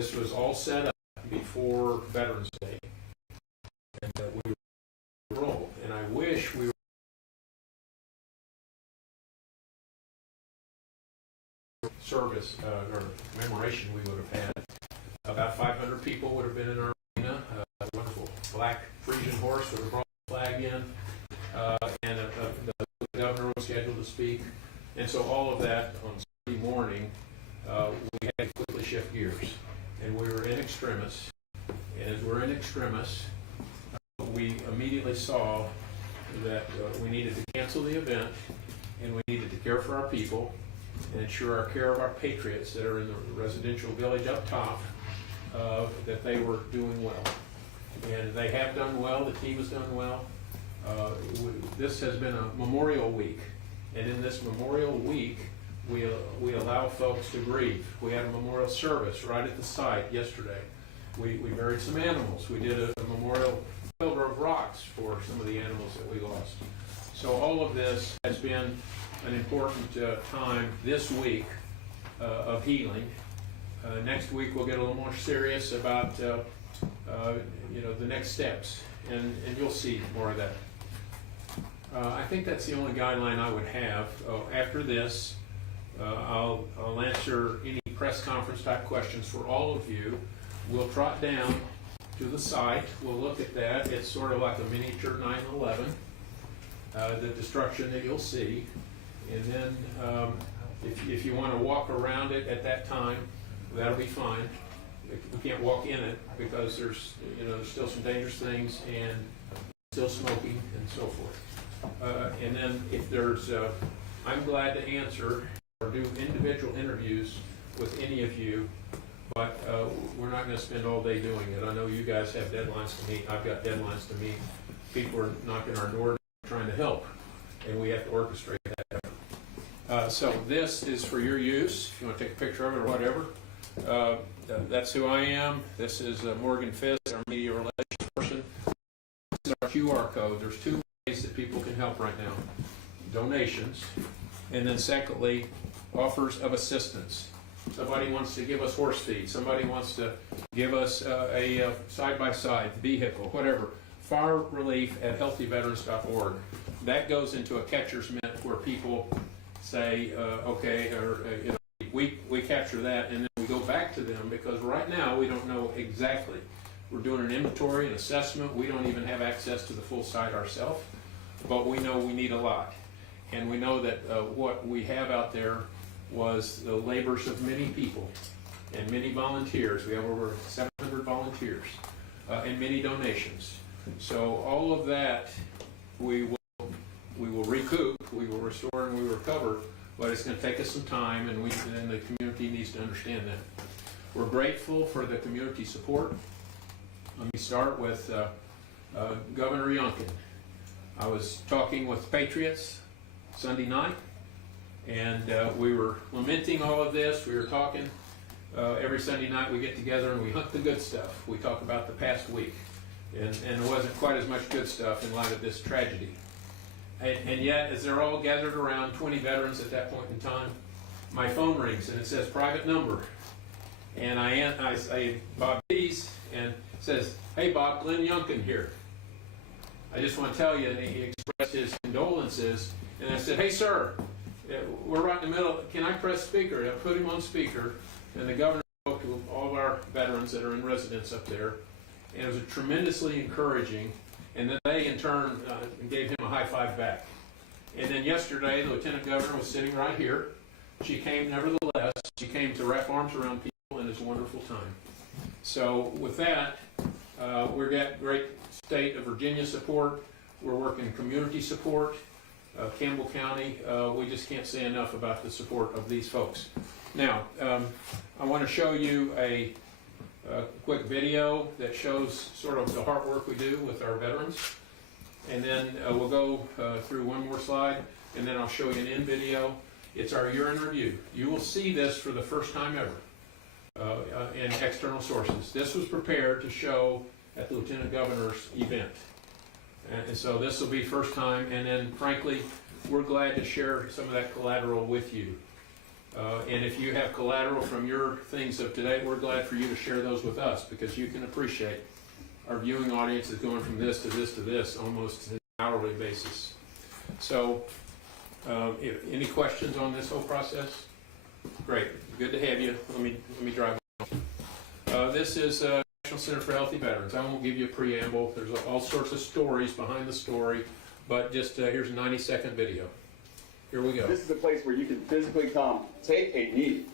this was all set up before Veterans Day, and we rolled. And I wish we were service or commemoration we would have had. About 500 people would have been in our arena. A wonderful black Frisian horse with a bronze flag in, and the governor was scheduled to speak. And so all of that on Sunday morning, we had to quickly shift gears, and we were in extremis. And as we're in extremis, we immediately saw that we needed to cancel the event, and we needed to care for our people and ensure our care of our patriots that are in the residential village up top, that they were doing well. And they have done well. The team has done well. This has been a Memorial Week, and in this Memorial Week, we allow folks to grieve. We had a memorial service right at the site yesterday. We buried some animals. We did a memorial pillar of rocks for some of the animals that we lost. So all of this has been an important time this week of healing. Next week we'll get a little more serious about the next steps, and you'll see more of that. I think that's the only guideline I would have. After this, I'll answer any press conference type questions for all of you. We'll trot down to the site. We'll look at that. It's sort of like a miniature 9/11, the destruction that you'll see. And then if you want to walk around it at that time, that'll be fine. We can't walk in it because there's still some dangerous things and still smoking and so forth. And then if there's, I'm glad to answer or do individual interviews with any of you, but we're not going to spend all day doing it. I know you guys have deadlines to meet. I've got deadlines to meet. People are knocking our door trying to help, and we have to orchestrate that. So this is for your use, if you want to take a picture of it or whatever. That's who I am. This is Morgan Fisk, our media relations person. This is our QR code. There's two ways that people can help right now. Donations, and then secondly, offers of assistance. Somebody wants to give us horse feed. Somebody wants to give us a side-by-side vehicle, whatever. Fire relief at healthyveterans.org. That goes into a catcher's mitt where people say, okay, or we capture that, and then we go back to them, because right now we don't know exactly. We're doing an inventory, an assessment. We don't even have access to the full site ourselves, but we know we need a lot. And we know that what we have out there was the labors of many people and many volunteers. We have over 700 volunteers and many donations. So all of that we will recoup, we will restore, and we will recover, but it's going to take us some time, and the community needs to understand that. We're grateful for the community support. Let me start with Governor Youngkin. I was talking with Patriots Sunday night, and we were lamenting all of this. We were talking every Sunday night. We get together and we hunt the good stuff. We talk about the past week, and there wasn't quite as much good stuff in light of this tragedy. And yet, as they're all gathered around, 20 veterans at that point in time, my phone rings and it says private number, and I say Bob Dees, and it says, "Hey Bob, Glenn Youngkin here. I just want to tell you," and he expressed his condolences. And I said, "Hey sir, we're right in the middle. Can I press speaker?" I put him on speaker, and the governor spoke to all of our veterans that are in residence up there, and it was tremendously encouraging. And then they, in turn, gave him a high five back. And then yesterday, the lieutenant governor was sitting right here. She came, nevertheless. She came to wrap arms around people, and it's a wonderful time. So with that, we've got great state of Virginia support. We're working community support. Campbell County, we just can't say enough about the support of these folks. Now, I want to show you a quick video that shows sort of the hard work we do with our veterans, and then we'll go through one more slide, and then I'll show you an in video. It's our year in review. You will see this for the first time ever in external sources. This was prepared to show at the Lieutenant Governor's event. And so this will be first time, and then frankly, we're glad to share some of that collateral with you. And if you have collateral from your things of today, we're glad for you to share those with us, because you can appreciate our viewing audience is going from this to this to this almost on an hourly basis. So, any questions on this whole process? Great, good to have you. Let me drive on. This is National Center for Healthy Veterans. I won't give you a preamble. There's all sorts of stories behind the story, but just here's a 90-second video. Here we go. This is a place where you can physically come, take a knee,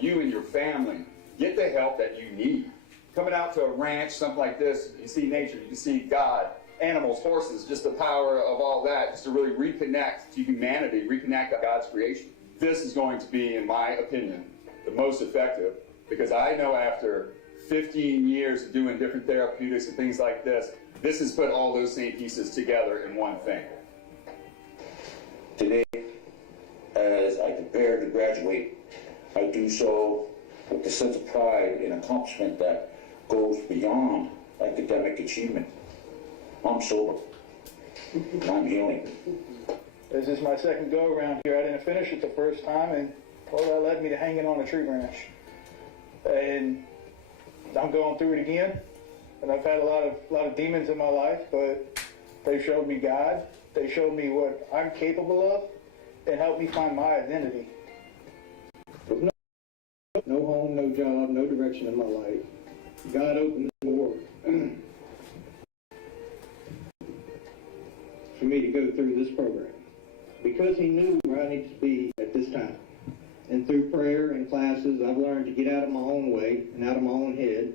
you and your family, get the help that you need. Coming out to a ranch, something like this, you see nature, you can see God, animals, horses, just the power of all that, just to really reconnect to humanity, reconnect to God's creation. This is going to be, in my opinion, the most effective, because I know after 15 years of doing different therapeutics and things like this, this has put all those same pieces together in one thing. Today, as I prepare to graduate, I do so with the sense of pride and accomplishment that goes beyond academic achievement. I'm sober. I'm healing. This is my second go around here. I didn't finish it the first time, and well, that led me to hanging on a tree branch. And I'm going through it again. And I've had a lot of demons in my life, but they showed me God. They showed me what I'm capable of and helped me find my identity. No home, no job, no direction in my life. God opened the door for me to go through this program because He knew where I needed to be at this time. And through prayer and classes, I've learned to get out of my own way and out of my own head.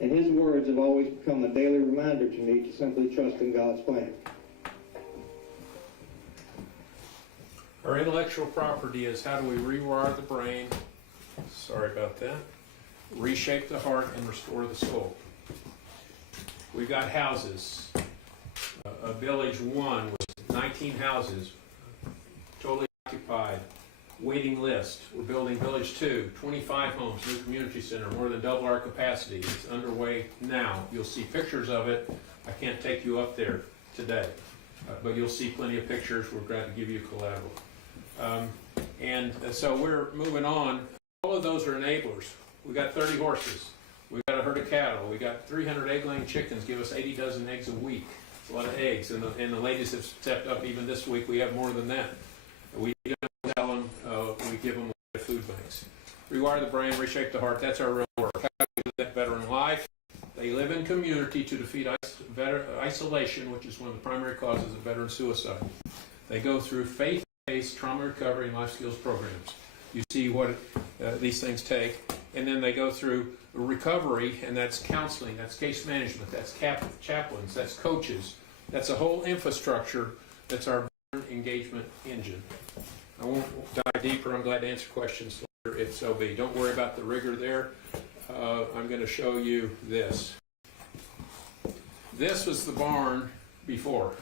And His words have always become a daily reminder to me to simply trust in God's plan. Our intellectual property is how do we rewire the brain, sorry about that, reshape the heart, and restore the soul. We've got houses. Village 1 was 19 houses, totally occupied, waiting list. We're building Village 2, 25 homes, new community center, more than double our capacity. It's underway now. You'll see pictures of it. I can't take you up there today, but you'll see plenty of pictures. We're glad to give you collateral. And so we're moving on. All of those are enablers. We've got 30 horses. We've got a herd of cattle. We've got 300 egg-laying chickens, give us 80 dozen eggs a week. It's a lot of eggs, and the ladies have stepped up even this week. We have more than that. We don't sell them, we give them to food banks. Rewire the brain, reshape the heart, that's our real work. How do we do that veteran life? They live in community to defeat isolation, which is one of the primary causes of veteran suicide. They go through faith-based trauma recovery and life skills programs. You see what these things take. And then they go through recovery, and that's counseling, that's case management, that's chaplains, that's coaches. That's a whole infrastructure that's our veteran engagement engine. I won't dive deeper. I'm glad to answer questions later if so be. Don't worry about the rigor there. I'm going to show you this. This was the barn before.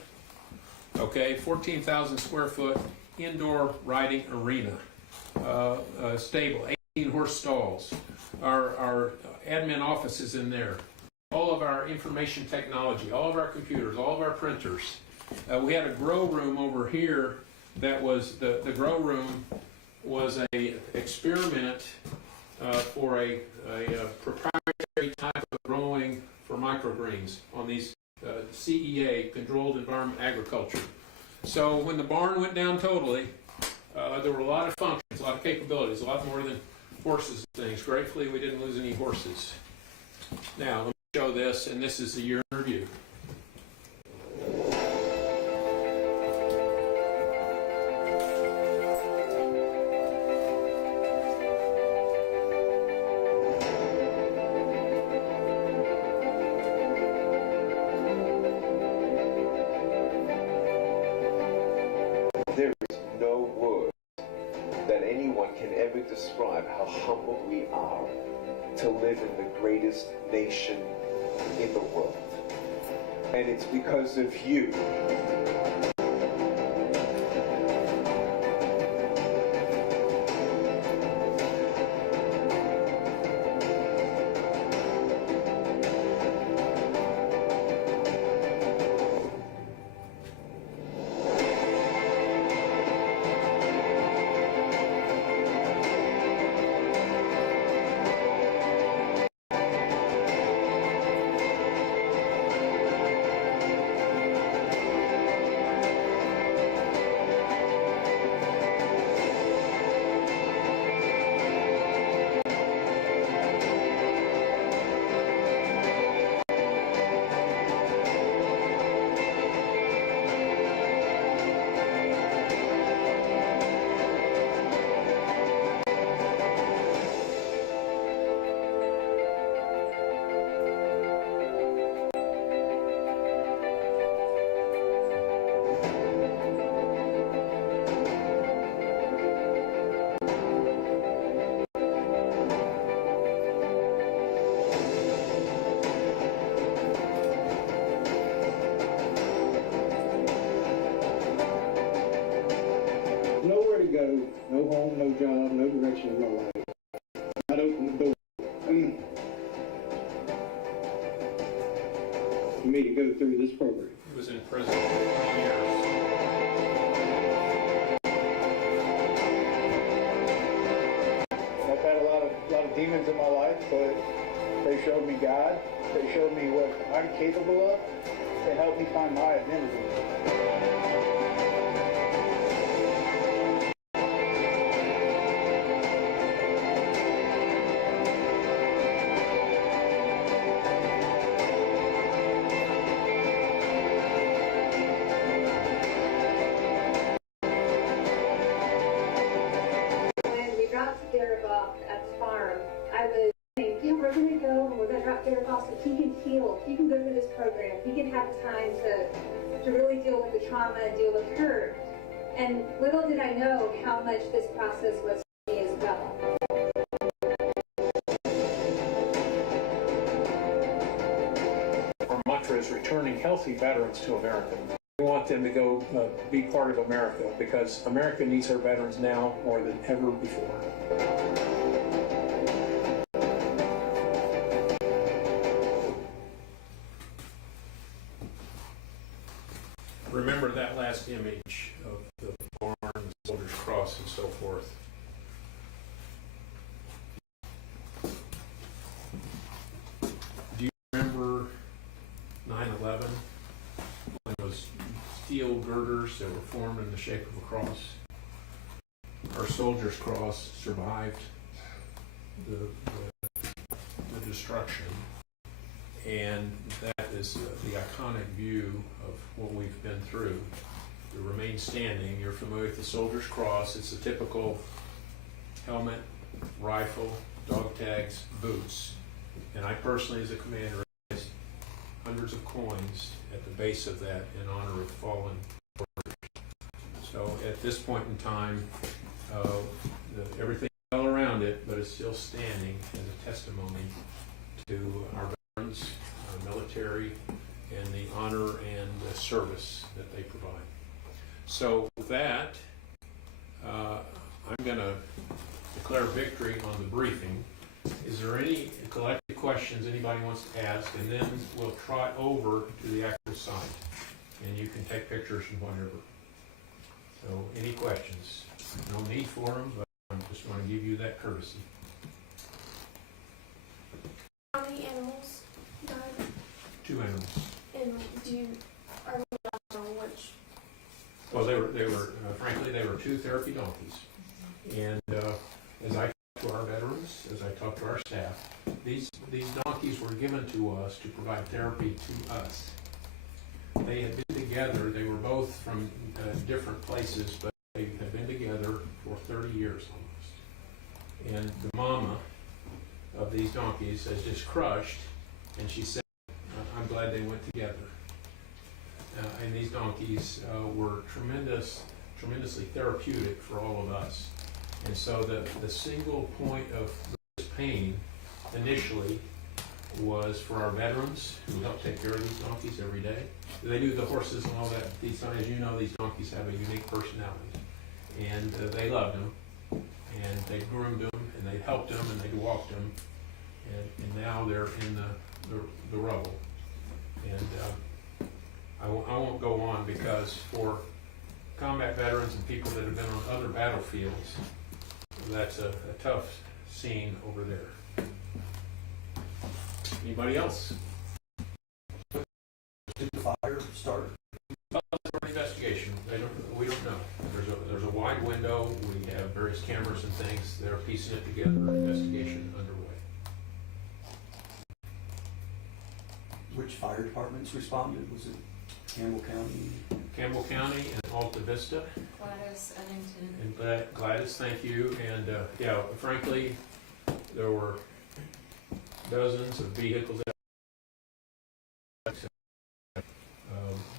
Okay, 14,000 square foot indoor riding arena. Stable, 18 horse stalls. Our admin office is in there. All of our information technology, all of our computers, all of our printers. We had a grow room over here that was, the grow room was a experiment for a proprietary type of growing for microgreens on these CEA, Controlled Environment Agriculture. So when the barn went down totally, there were a lot of functions, a lot of capabilities, a lot more than horses and things. Gratefully, we didn't lose any horses. Now, let me show this, and this is the year in review. There is no word that anyone can ever describe how humbled we are to live in the greatest nation in the world. And it's because of you. no home, no job, no direction in my life. God opened the door for me to go through this program. He was in prison for 20 years. I've had a lot of demons in my life, but they showed me God. They showed me what I'm capable of. They helped me find my identity. When we dropped Derek off at the farm, I was saying, yeah, we're going to go and we're going to drop Derek off so he can heal. He can go through this program. He can have time to really deal with the trauma and deal with hurt. And little did I know how much this process was for me as well. Our mantra is returning healthy veterans to America. We want them to go be part of America because America needs our veterans now more than ever before. Remember that last image of the barn, the soldier's cross, and so forth. Do you remember 9/11? When those steel girders that were formed in the shape of a cross? Our soldier's cross survived the destruction. And that is the iconic view of what we've been through. To remain standing, you're familiar with the soldier's cross. It's a typical helmet, rifle, dog tags, boots. And I personally, as a commander, placed hundreds of coins at the base of that in honor of fallen warriors. So at this point in time, everything fell around it, but it's still standing as a testimony to our veterans, our military, and the honor and the service that they provide. So with that, I'm going to declare victory on the briefing. Is there any collective questions anybody wants to ask? And then we'll trot over to the actual site. And you can take pictures and whatever. So any questions? No need for them, but I just want to give you that courtesy. How many animals died? 2 animals. And are we allowed to know which? Well, they were frankly, they were 2 therapy donkeys. And as I talk to our veterans, as I talk to our staff, these donkeys were given to us to provide therapy to us. They had been together. They were both from different places, but they had been together for 30 years almost. And the mama of these donkeys has just crushed, and she said, I'm glad they went together. And these donkeys were tremendously therapeutic for all of us. And so the single point of this pain initially was for our veterans who helped take care of these donkeys every day. They do the horses and all that. As you know, these donkeys have a unique personality. And they loved them, and they groomed them, and they helped them, and they walked them. And now they're in the rubble. And I won't go on because for combat veterans and people that have been on other battlefields, that's a tough scene over there. Anybody else? Did the fire start? Well, it's an investigation. We don't know. There's a wide window. We have various cameras and things. They're piecing it together. Investigation underway. Which fire departments responded? Was it Campbell County? Campbell County and Alta Vista. Gladys, Eddington. And Gladys, thank you. And yeah, frankly, there were dozens of vehicles out.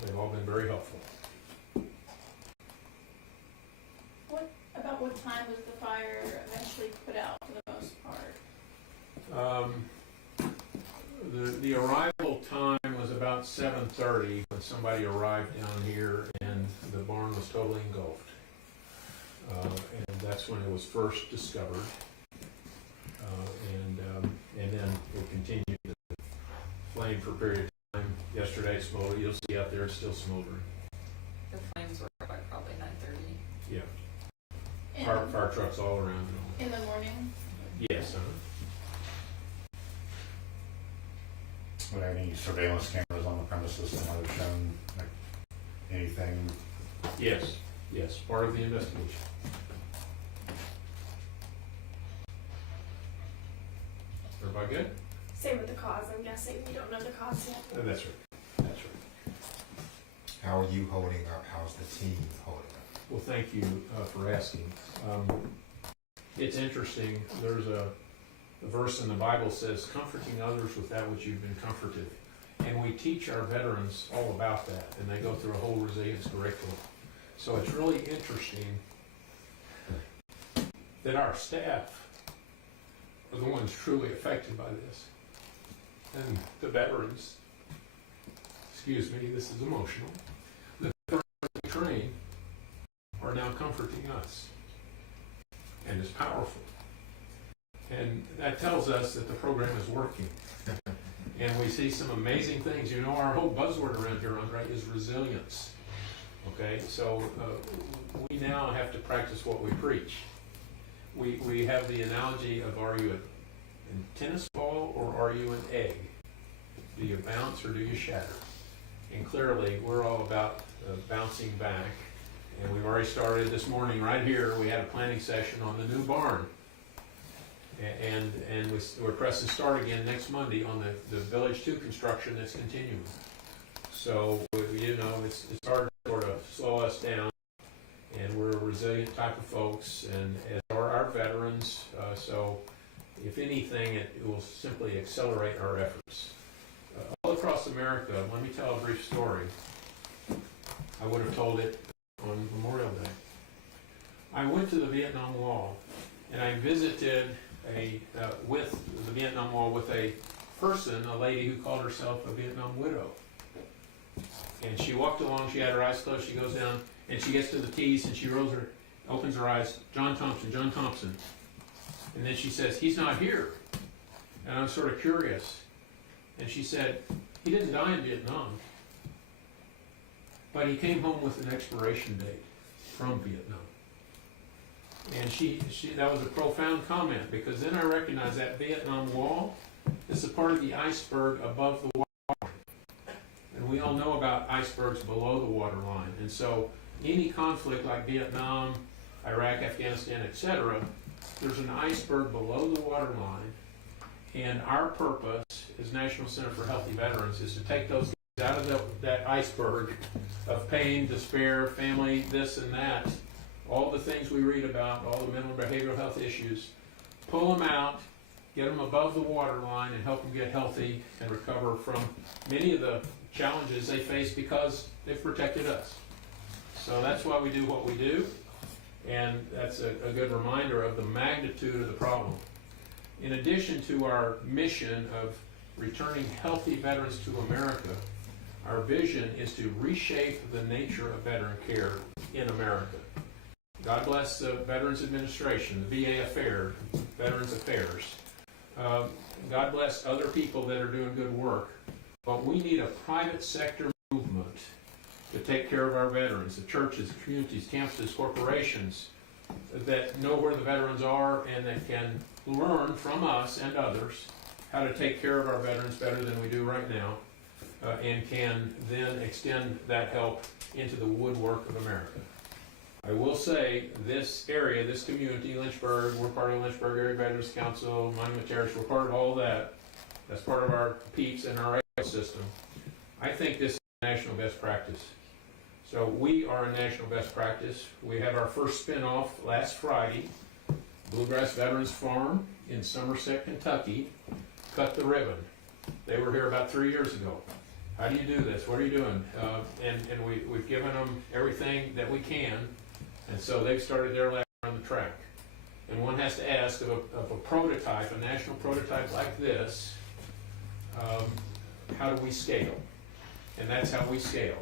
They've all been very helpful. About what time was the fire eventually put out for the most part? The arrival time was about 7:30 when somebody arrived down here and the barn was totally engulfed. And That's when it was first discovered. And then it continued to flame for a period of time. Yesterday it smoldered. You'll see out there it's still smoldering. The flames were by probably 9:30. Yeah. In, Fire trucks all around. in the morning. Yes. Were there any surveillance cameras on the premises that might have shown like, anything? Yes. Yes. Part of the investigation. Everybody good? Same with the cause, I'm guessing. We don't know the cause yet. That's right. That's right. How are you holding up? How's the team holding up? Well, thank you for asking. It's interesting. There's a verse in the Bible says, comforting others with that which you've been comforted. And we teach our veterans all about that, and they go through a whole resilience curriculum. So it's really interesting that our staff are the ones truly affected by this. And the veterans, excuse me, this is emotional, the veterans we train are now comforting us. And it's powerful. And that tells us that the program is working. And we see some amazing things. You know, our whole buzzword around here, Andre, is resilience. Okay, so we now have to practice what we preach. We have the analogy of, are you a tennis ball or are you an egg? Do you bounce or do you shatter? And clearly, we're all about bouncing back. And we've already started this morning right here. We had a planning session on the new barn. And we're pressing start again next Monday on the Village 2 construction that's continuing. So, you know, it's hard to sort of slow us down. And we're a resilient type of folks, and as are our veterans. So, if anything, it will simply accelerate our efforts. All across America, let me tell a brief story. I would have told it on Memorial Day. I went to the Vietnam Wall, and I visited with the Vietnam Wall with a person, a lady who called herself a Vietnam widow. And she walked along, she had her eyes closed, she goes down, and she gets to the T's, and she opens her eyes, John Thompson, John Thompson. And then she says, he's not here. And I'm sort of curious. And she said, he didn't die in Vietnam, but he came home with an expiration date from Vietnam. And that was a profound comment, because then I recognized that Vietnam Wall is a part of the iceberg above the water. And we all know about icebergs below the waterline. And so any conflict like Vietnam, Iraq, Afghanistan, etc., there's an iceberg below the waterline. And our purpose as National Center for Healthy Veterans is to take those out of that iceberg of pain, despair, family, this and that, all the things we read about, all the mental and behavioral health issues, pull them out, get them above the waterline, and help them get healthy and recover from many of the challenges they face because they've protected us. So that's why we do what we do, and that's a good reminder of the magnitude of the problem. In addition to our mission of returning healthy veterans to America, our vision is to reshape the nature of veteran care in America. God bless the Veterans Administration, the VA Veterans Affairs. God bless other people that are doing good work. But we need a private sector movement to take care of our veterans, the churches, communities, campuses, corporations that know where the veterans are and that can learn from us and others how to take care of our veterans better than we do right now, and can then extend that help into the woodwork of America. I will say this area, this community, Lynchburg, we're part of Lynchburg Area Veterans Council, Monument Terrace, we're part of all that. That's part of our peeps and our ecosystem. I think this is national best practice. So we are a national best practice. We had our first spin-off last Friday. Bluegrass Veterans Farm in Somerset, Kentucky, cut the ribbon. They were here about 3 years ago. How do you do this? What are you doing? And we've given them everything that we can, and so they've started their lap on the track. And one has to ask of a prototype, a national prototype like this, how do we scale? And that's how we scale.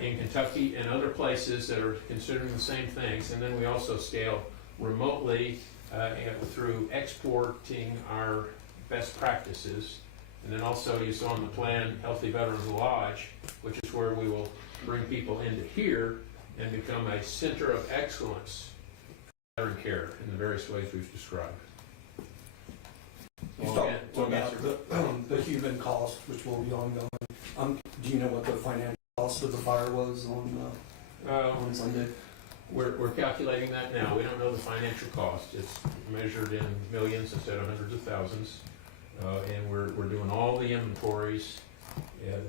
in Kentucky and other places that are considering the same things. And then we also scale remotely through exporting our best practices. And then also you saw on the plan Healthy Veterans Lodge, which is where we will bring people into here and become a center of excellence for veteran care in the various ways we've described. You talked about the human cost, which will be ongoing. Do you know what the financial cost of the fire was on Sunday? We're calculating that now. We don't know the financial cost. It's measured in millions instead of hundreds of thousands. And we're doing all the inventories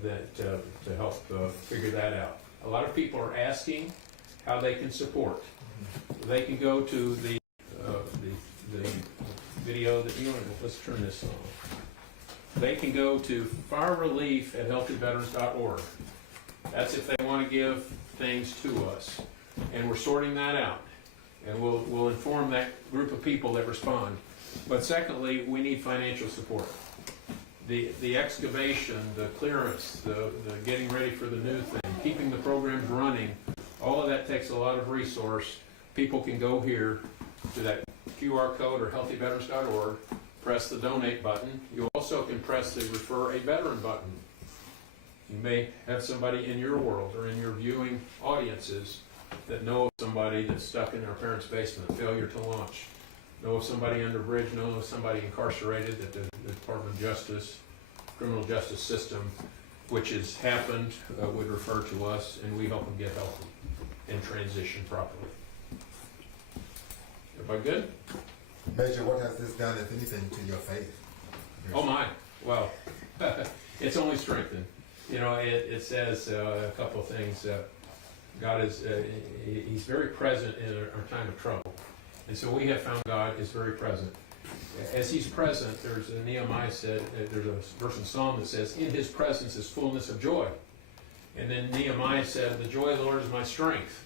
that to help figure that out. A lot of people are asking how they can support. They can go to the video that you want. Let's turn this on. They can go to firerelief@healthyveterans.org. That's if they want to give things to us, and we're sorting that out, and we'll inform that group of people that respond. But secondly, we need financial support. The excavation, the clearance, the getting ready for the new thing, keeping the programs running, all of that takes a lot of resource. People can go here to that QR code or healthyveterans.org, press the donate button. You also can press the refer a veteran button. You may have somebody in your world or in your viewing audiences that know of somebody that's stuck in their parents' basement, failure to launch. Know of somebody under bridge, know of somebody incarcerated at the Department of Justice, criminal justice system, which has happened, would refer to us, and we help them get healthy and transition properly. Everybody good? Major, what has this done, if anything, to your faith? Oh my, well, it's only strengthened. You know, it says a couple of things. God is, he's very present in our time of trouble. And so we have found God is very present. As he's present, there's a Nehemiah said, there's a verse in Psalm that says, in his presence is fullness of joy. And then Nehemiah said, the joy of the Lord is my strength.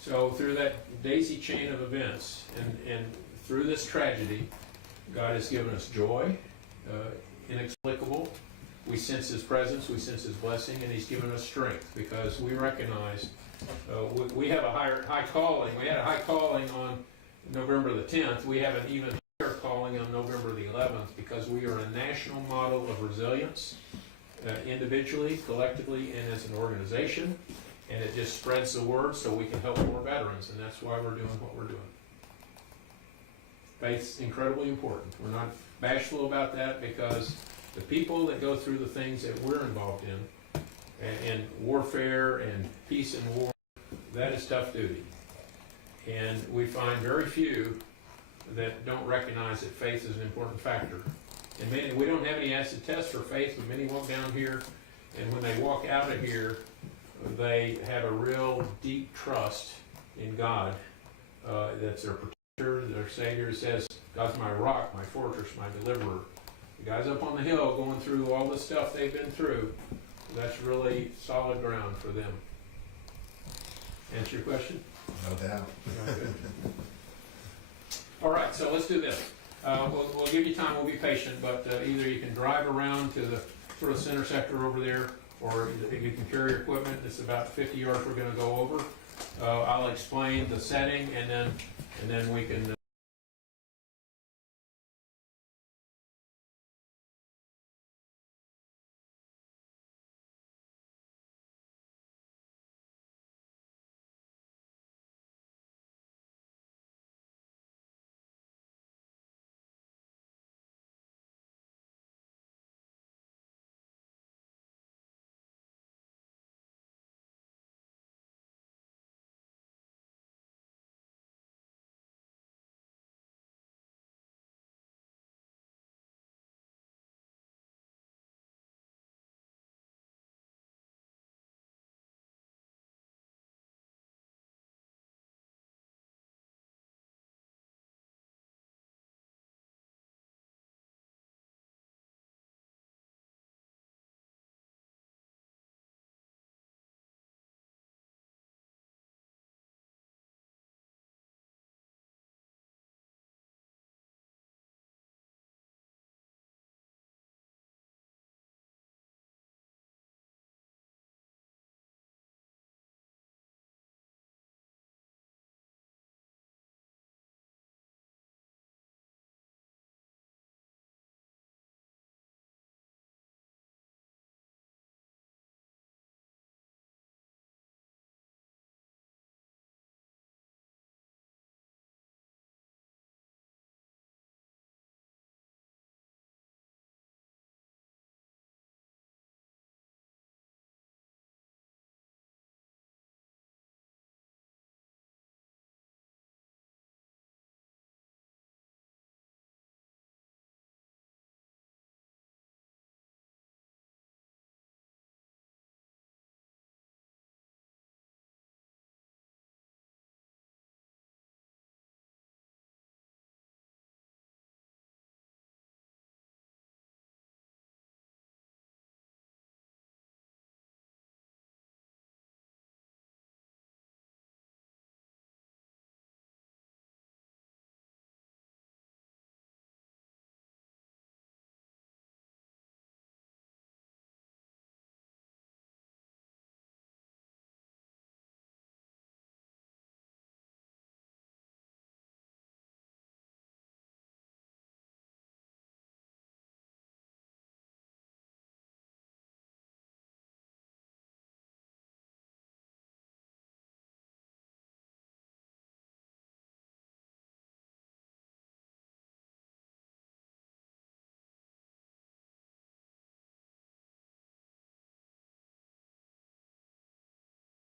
So through that daisy chain of events and through this tragedy, God has given us joy, inexplicable. We sense his presence, we sense his blessing, and he's given us strength because we recognize we have a high calling. We had a high calling on November the 10th. We have an even higher calling on November the 11th because we are a national model of resilience, individually, collectively, and as an organization. And it just spreads the word so we can help more veterans, and that's why we're doing what we're doing. Faith's incredibly important. We're not bashful about that because the people that go through the things that we're involved in, and warfare and peace and war, that is tough duty. And we find very few that don't recognize that faith is an important factor. And many, we don't have any acid tests for faith, but many walk down here, and when they walk out of here, they have a real deep trust in God. That's their protector, their Savior. Says, God's my rock, my fortress, my deliverer. The guys up on the hill going through all the stuff they've been through, that's really solid ground for them. Answer your question? No doubt. All right, so let's do this. We'll give you time, we'll be patient, but either you can drive around to the sort of center sector over there, or if you can carry your equipment. It's about 50 yards we're going to go over. I'll explain the setting, and then we can